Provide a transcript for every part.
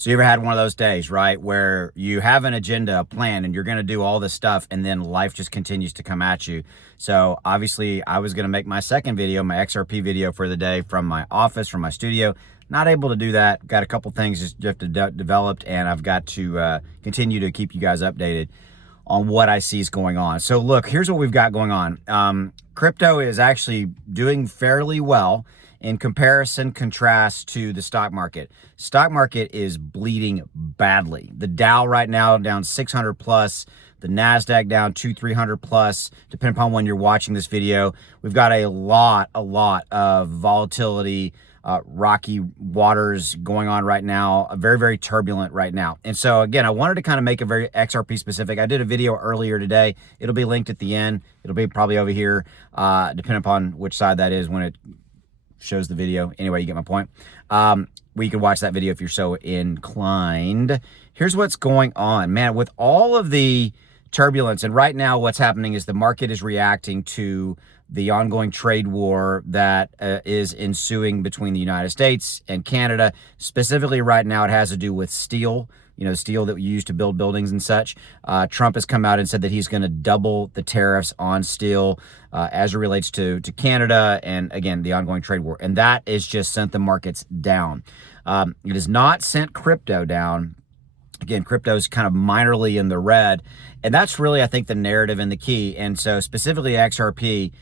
So you ever had one of those days, right, where you have an agenda, a plan, and you're going to do all this stuff, and then life just continues to come at you? So obviously, I was going to make my second video, my XRP video for the day from my office, from my studio. Not able to do that. Got a couple things just have to developed, and I've got to continue to keep you guys updated on what I see is going on. So look, here's what we've got going on. Crypto is actually doing fairly well in comparison, contrast to the stock market. Stock market is bleeding badly. The Dow right now down 600 plus, the NASDAQ down 200-300 plus, depending upon when you're watching this video. We've got a lot of volatility, rocky waters going on right now, very, very turbulent right now. And so again, I wanted to kind of make it very XRP specific. I did a video earlier today. It'll be linked at the end. It'll be probably over here, depending upon which side that is when it shows the video. Anyway, you get my point. You can watch that video if you're so inclined. Here's what's going on, man, with all of the turbulence. And right now what's happening is the market is reacting to the ongoing trade war that is ensuing between the United States and Canada. Specifically right now, it has to do with steel, steel that we use to build buildings and such. Trump has come out and said that he's going to double the tariffs on steel as it relates to Canada and, again, the ongoing trade war. And that has just sent the markets down. It has not sent crypto down. Again, crypto is kind of minorly in the red. And that's really, I think, the narrative and the key. And so specifically XRP,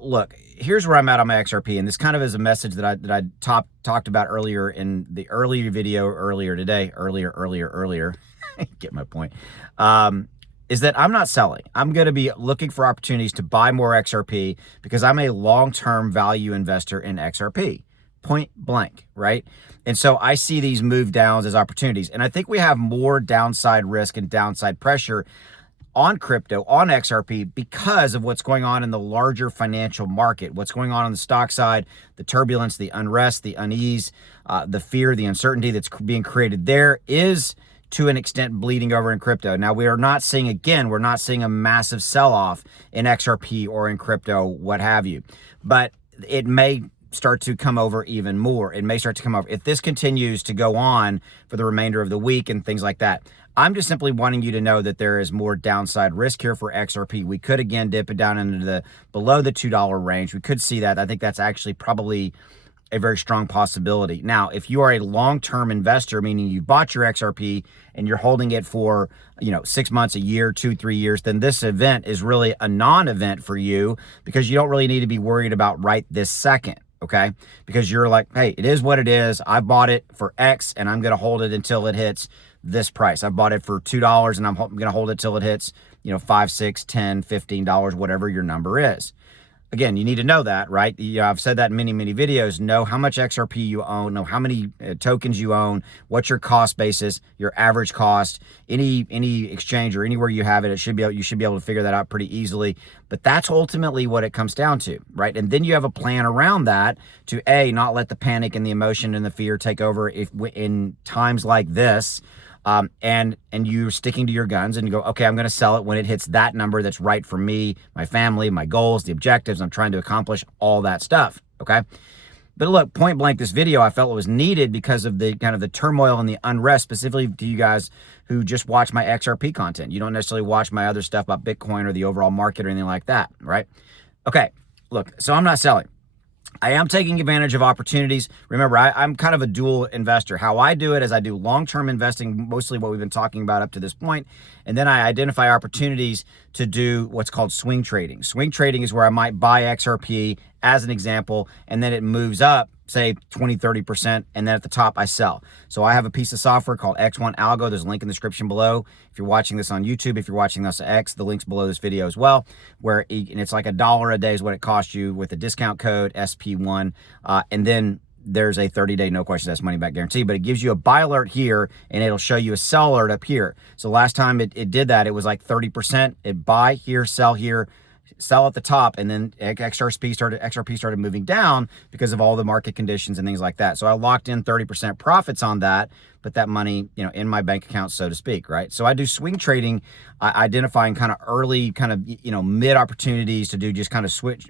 look, here's where I'm at on my XRP. And this kind of is a message that I talked about earlier in the earlier video earlier today, earlier, get my point, is that I'm not selling. I'm going to be looking for opportunities to buy more XRP because I'm a long-term value investor in XRP, point blank, right? And so I see these move downs as opportunities. And I think we have more downside risk and downside pressure on crypto, on XRP, because of what's going on in the larger financial market, what's going on the stock side, the turbulence, the unrest, the unease, the fear, the uncertainty that's being created there is to an extent bleeding over in crypto. Now, we're not seeing a massive sell-off in XRP or in crypto, what have you, but it may start to come over even more. It may start to come over if this continues to go on for the remainder of the week and things like that. I'm just simply wanting you to know that there is more downside risk here for XRP. We could again dip it down into the below the $2 range. We could see that. I think that's actually probably a very strong possibility. Now, if you are a long-term investor, meaning you bought your XRP and you're holding it for 6 months, a year, 2-3 years, then this event is really a non-event for you because you don't really need to be worried about right this second. Okay, because you're like, hey, it is what it is. I bought it for X and I'm going to hold it until it hits this price. I bought it for $2 and I'm going to hold it till it hits, $5, $6, $10, $15, whatever your number is. Again, you need to know that, right? I've said that in many, many videos. Know how much XRP you own, know how many tokens you own, what's your cost basis, your average cost, any exchange or anywhere you have it, you should be able to figure that out pretty easily. But that's ultimately what it comes down to, right? And then you have a plan around that to not let the panic and the emotion and the fear take over in times like this. And you're sticking to your guns and you go, okay, I'm going to sell it when it hits that number that's right for me, my family, my goals, the objectives I'm trying to accomplish, all that stuff. Okay. But look, point blank, this video, I felt it was needed because of the kind of the turmoil and the unrest, specifically to you guys who just watch my XRP content. You don't necessarily watch my other stuff about Bitcoin or the overall market or anything like that. Right. Okay. Look, so I'm not selling. I am taking advantage of opportunities. Remember, I'm kind of a dual investor. How I do it is I do long-term investing, mostly what we've been talking about up to this point, and then I identify opportunities to do what's called swing trading. Swing trading is where I might buy XRP as an example, and then it moves up, say 20, 30%, and then at the top I sell. So I have a piece of software called X1 Algo. There's a link in the description below. If you're watching this on YouTube, if you're watching this on X, the link's below this video as well, and it's like $1 a day is what it costs you with the discount code SP1. And then there's a 30-day no questions asked money back guarantee, but it gives you a buy alert here and it'll show you a sell alert up here. So last time it did that, it was like 30%. It buy here, sell here, sell at the top, and then XRP started moving down because of all the market conditions and things like that. So I locked in 30% profits on that, put that money, in my bank account, so to speak, right? So I do swing trading, identifying kind of early, kind of, mid opportunities to do just kind of switch,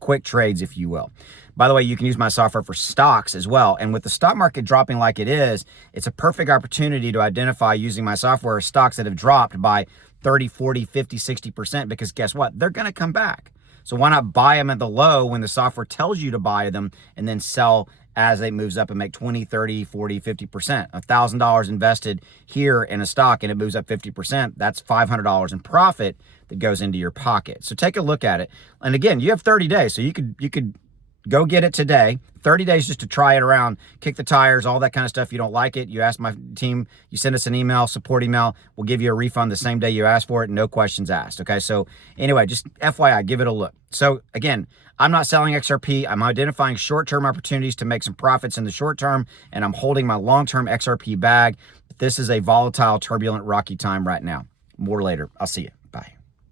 quick trades, if you will. By the way, you can use my software for stocks as well. And with the stock market dropping like it is, it's a perfect opportunity to identify using my software stocks that have dropped by 30, 40, 50, 60%, because guess what? They're going to come back. So why not buy them at the low when the software tells you to buy them and then sell as it moves up and make 20, 30, 40, 50%. $1,000 invested here in a stock and it moves up 50%. That's $500 in profit that goes into your pocket. So take a look at it. And again, you have 30 days. So you could go get it today. 30 days just to try it around, kick the tires, all that kind of stuff. You don't like it, you ask my team, you send us an email, support email. We'll give you a refund the same day you ask for it, no questions asked. Okay, so anyway, just FYI, give it a look. So again, I'm not selling XRP. I'm identifying short-term opportunities to make some profits in the short term, and I'm holding my long-term XRP bag. This is a volatile, turbulent, rocky time right now. More later. I'll see you.